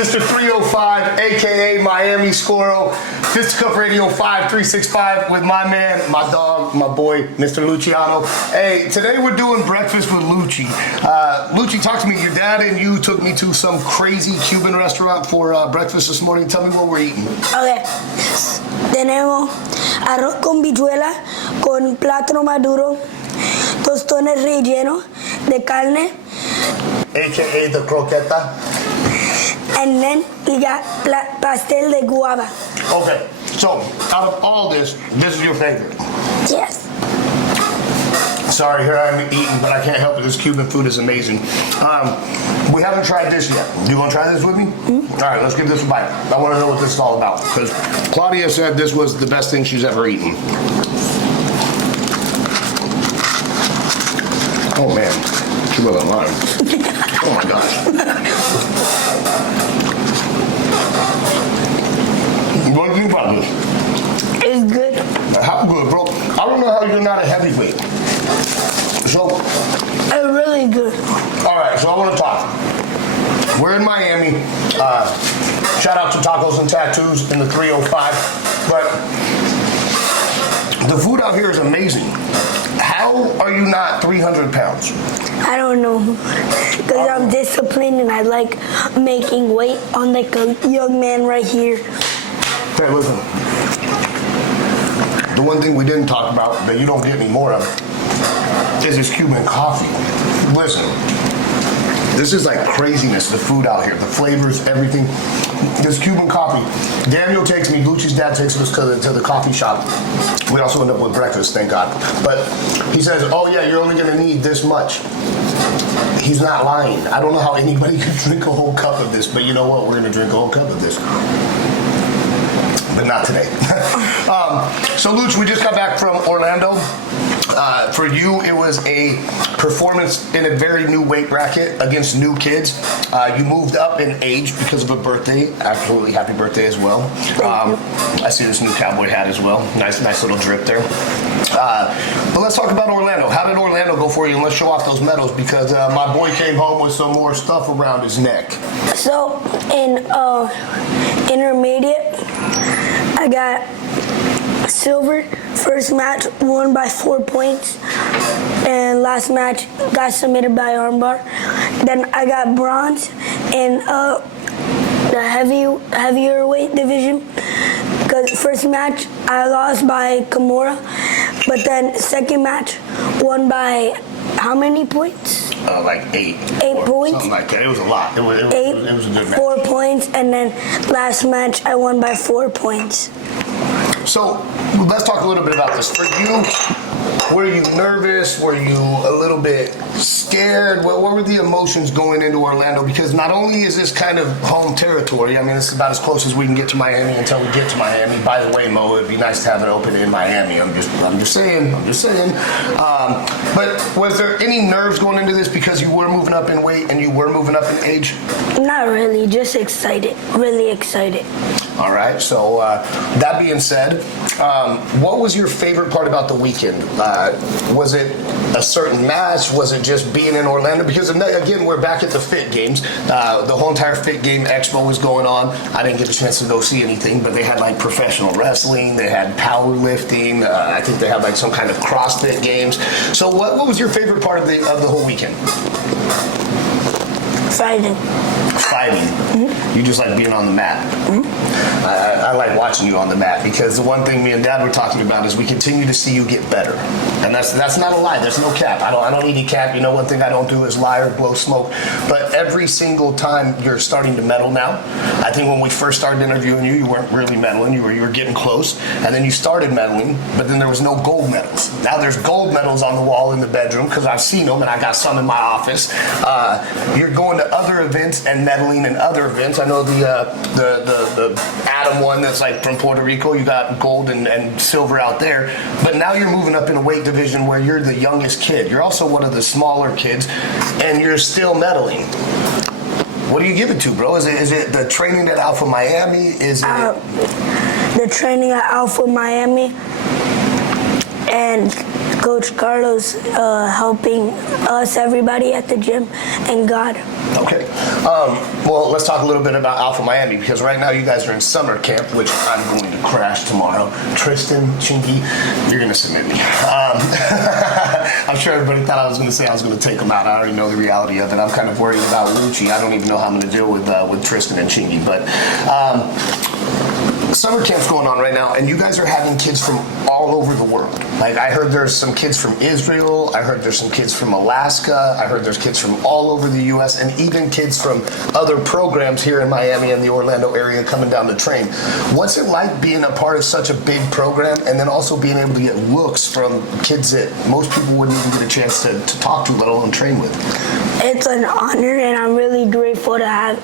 Mr. 305, a.k.a. Miami Skoro. Fisticuff Radio 5365 with my man, my dog, my boy, Mr. Lucciano. Hey, today we're doing breakfast with Lucci. Lucci, talk to me. Your dad and you took me to some crazy Cuban restaurant for breakfast this morning. Tell me what we're eating. Okay. Tenemos arroz con bichuela, con plátano maduro, tostones rellenos de carne. A.k.a. the croqueta. And then we got pastel de guava. Okay, so out of all this is your favorite? Yes. Sorry, here I am eating, but I can't help it. This Cuban food is amazing. We haven't tried this yet. You gonna try this with me? Mm-hmm. All right, let's give this a bite. I want to know what this is all about, because Claudia said this was the best thing she's ever eaten. Oh man, she wasn't lying. Oh my gosh. What do you think about this? It's good. How good, bro? I don't know how you're not a heavyweight. So, It's really good. all right, so I want to talk. We're in Miami. Shout out to Tacos and Tattoos in the 305. But the food out here is amazing. How are you not 300 pounds? I don't know, because I'm disciplined and I like making weight on like a young man right here. Hey, listen. The one thing we didn't talk about that you don't get any more of is this Cuban coffee. Listen, this is like craziness, the food out here, the flavors, everything. This Cuban coffee. Daniel takes me, Lucci's dad takes us to the coffee shop. We also end up with breakfast, thank God. But he says, oh yeah, you're only gonna need this much. He's not lying. I don't know how anybody could drink a whole cup of this, but you know what? We're gonna drink a whole cup of this. But not today. So Lucci, we just got back from Orlando. For you, it was a performance in a very new weight bracket against new kids. You moved up in age because of a birthday. Absolutely happy birthday as well. I see this new cowboy hat as well. Nice little drip there. But let's talk about Orlando. How did Orlando go for you? And let's show off those medals, because my boy came home with some more stuff around his neck. So in intermediate, I got silver. First match won by 4 points, and last match got submitted by armbar. Then I got bronze in the heavier weight division, because first match I lost by Kimura, but then second match won by how many points? Like 8. 8 points. Something like that. It was a lot. It was a good match. 4 points, and then last match I won by 4 points. So let's talk a little bit about this. For you, were you nervous? Were you a little bit scared? What were the emotions going into Orlando? Because not only is this kind of home territory, I mean, it's about as close as we can get to Miami until we get to Miami. By the way, Mo, it'd be nice to have it open in Miami. I'm just saying. But was there any nerves going into this because you were moving up in weight and you were moving up in age? Not really, just excited, really excited. All right, so that being said, what was your favorite part about the weekend? Was it a certain match? Was it just being in Orlando? Because again, we're back at the Fit Games. The whole entire Fit Game Expo was going on. I didn't get a chance to go see anything, but they had like professional wrestling, they had powerlifting, I think they had like some kind of CrossFit games. So what was your favorite part of the whole weekend? Fighting. Mm-hmm. You just like being on the mat. Mm-hmm. I like watching you on the mat, because the one thing me and Dad were talking about is we continue to see you get better, and that's not a lie. There's no cap. I don't need a cap. You know, one thing I don't do is lie or blow smoke. But every single time you're starting to medal now. I think when we first started interviewing you, you weren't really medaling. You were getting close, and then you started medaling, but then there was no gold medals. Now there's gold medals on the wall in the bedroom, because I've seen them and I got some in my office. You're going to other events and medaling in other events. I know the Adam one that's like from Puerto Rico, you got gold and silver out there, but now you're moving up in a weight division where you're the youngest kid. You're also one of the smaller kids, and you're still medaling. What do you give it to, bro? Is it the training at Alpha Miami? Is it the training at Alpha Miami? and Coach Carlos helping us, everybody at the gym, and God. Okay. Well, let's talk a little bit about Alpha Miami, because right now you guys are in summer camp, which I'm going to crash tomorrow. Tristan, Chinky, you're going to submit me. I'm sure everybody thought I was going to say I was going to take them out. I already know the reality of it. I'm kind of worried about Lucci. I don't even know how I'm going to deal with Tristan and Chinky. But summer camp's going on right now, and you guys are having kids from all over the world. Like, I heard there's some kids from Israel. I heard there's some kids from Alaska. I heard there's kids from all over the U.S. and even kids from other programs here in Miami and the Orlando area coming down to train. What's it like being a part of such a big program and then also being able to get looks from kids that most people wouldn't even get a chance to talk to, let alone train with? It's an honor, and I'm really grateful to have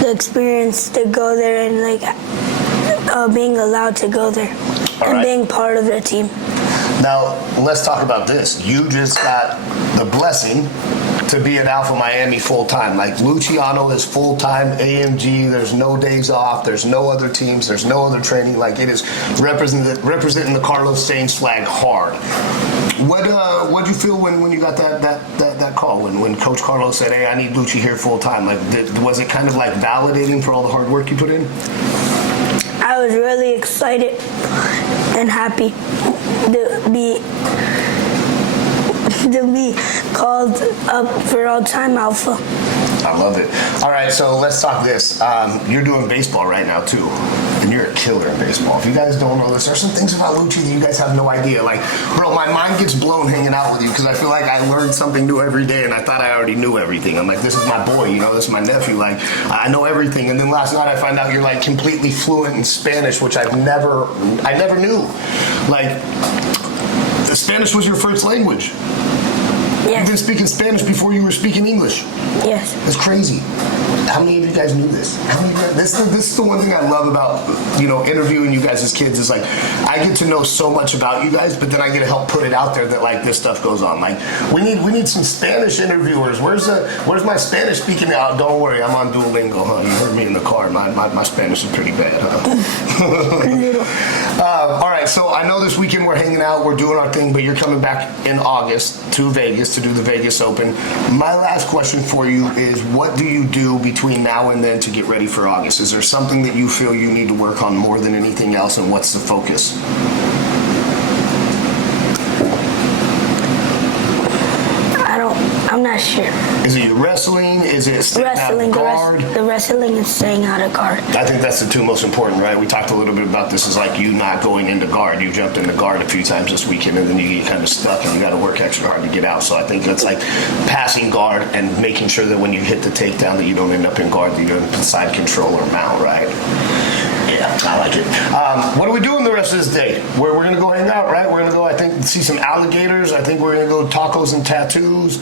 the experience to go there and being allowed to go there and being part of the team. Now, let's talk about this. You just got the blessing to be at Alpha Miami full-time. Like, Lucciano is full-time AMG. There's no days off. There's no other teams. There's no other training. Like, it is representing the Carlos Sainz flag hard. What'd you feel when you got that call, when Coach Carlos said, hey, I need Lucci here full-time? Like, was it kind of like validating for all the hard work you put in? I was really excited and happy to be called up for all-time Alpha. I love it. All right, so let's talk this. You're doing baseball right now, too, and you're a killer in baseball. If you guys don't know this, there's some things about Lucci that you guys have no idea. Like, bro, my mind gets blown hanging out with you because I feel like I learned something new every day, and I thought I already knew everything. I'm like, this is my boy, this is my nephew. Like, I know everything. And then last night I find out you're, like, completely fluent in Spanish, which I never knew. Like, Spanish was your first language. Yes. You've been speaking Spanish before you were speaking English. Yes. That's crazy. How many of you guys knew this? This is the one thing I love about, interviewing you guys as kids is, like, I get to know so much about you guys, but then I get to help put it out there that, like, this stuff goes on. Like, we need some Spanish interviewers. Where's my Spanish speaking now? Don't worry, I'm on Duolingo, huh? You heard me in the car. My Spanish is pretty bad, huh? All right, so I know this weekend we're hanging out, we're doing our thing, but you're coming back in August to Vegas to do the Vegas Open. My last question for you is, what do you do between now and then to get ready for August? Is there something that you feel you need to work on more than anything else, and what's the focus? I'm not sure. Is it your wrestling? Is it staying out of guard? The wrestling and staying out of guard. I think that's the two most important, right? We talked a little bit about this. Is like you not going into guard. You jumped into guard a few times this weekend, and then you get kind of stuck, and you got to work extra hard to get out. So I think that's like passing guard and making sure that when you hit the takedown that you don't end up in guard, that you're in side control or mount, right? Yeah, I like it. What are we doing the rest of this day? We're going to go hang out, right? We're going to go, I think, see some alligators. I think we're going to go tacos and tattoos.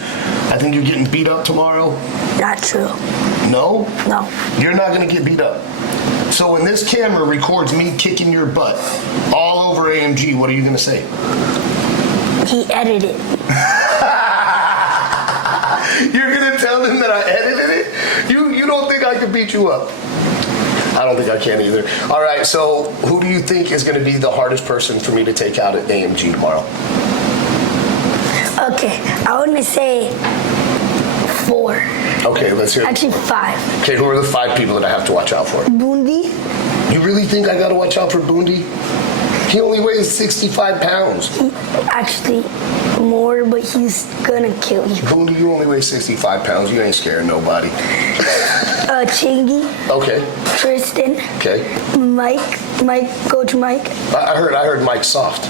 I think you're getting beat up tomorrow. Not true. No? No. You're not going to get beat up. So when this camera records me kicking your butt all over AMG, what are you going to say? He edited. You're going to tell them that I edited it? You don't think I could beat you up? I don't think I can either. All right, so who do you think is going to be the hardest person for me to take out at AMG tomorrow? Okay, I want to say 4. Okay, let's hear it. Actually, 5. Okay, who are the 5 people that I have to watch out for? Bundy. You really think I got to watch out for Bundy? He only weighs 65 pounds. Actually, more, but he's gonna kill you. Bundy, you only weigh 65 pounds. You ain't scared of nobody. Chingy. Okay. Tristan. Okay. Mike, Coach Mike. I heard Mike's soft.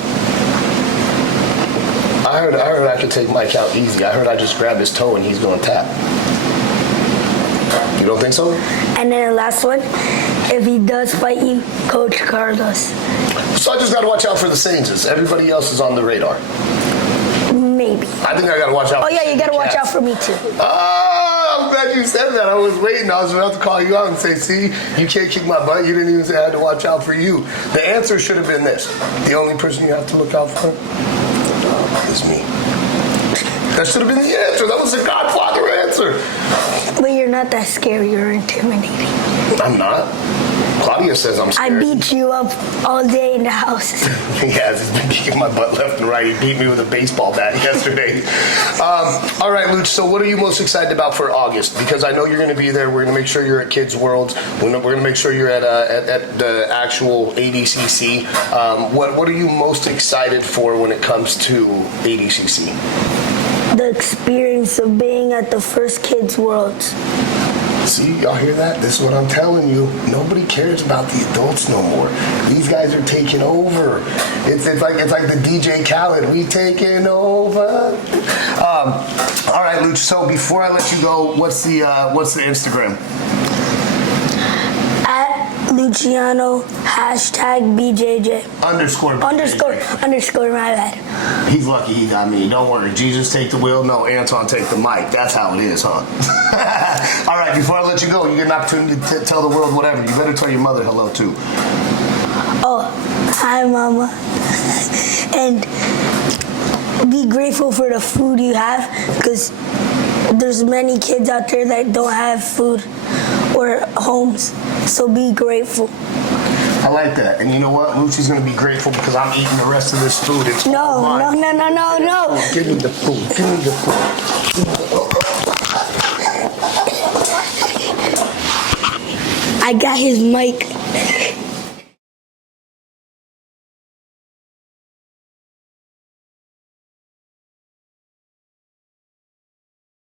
I heard I could take Mike out easy. I heard I just grab his toe and he's going to tap. You don't think so? And then the last one, if he does fight you, Coach Carlos. So I just got to watch out for the Saints. Everybody else is on the radar. Maybe. I think I got to watch out. Oh yeah, you got to watch out for me too. I'm glad you said that. I was waiting. I was about to call you out and say, see, you can't kick my butt. You didn't even say I had to watch out for you. The answer should have been this. The only person you have to look out for is me. That should have been the answer. That was the Godfather answer. But you're not that scary. You're intimidating. I'm not. Claudia says I'm I scared. beat you up all day in the house. He has. He's been kicking my butt left and right. He beat me with a baseball bat yesterday. All right, Luch, so what are you most excited about for August? Because I know you're going to be there. We're going to make sure you're at Kids World. We're going to make sure you're at the actual ADCC. What are you most excited for when it comes to ADCC? The experience of being at the first Kids Worlds. See, y'all hear that? This is what I'm telling you. Nobody cares about the adults no more. These guys are taking over. It's like the DJ Khaled. We taking over. All right, Luch. So before I let you go, what's the Instagram? At Lucciano #BJJ. Underscore, my bad. He's lucky he got me. Don't worry. Jesus take the wheel. No, Anton take the mic. That's how it is, huh? All right, before I let you go, you get an opportunity to tell the world whatever. You better tell your mother hello, too. Oh, hi, Mama. And be grateful for the food you have, because there's many kids out there that don't have food or homes. So be grateful. I like that. And you know what? Lucci's going to be grateful because I'm eating the rest of this food. It's all mine. No. Give me the food. Give me the food. I got his mic.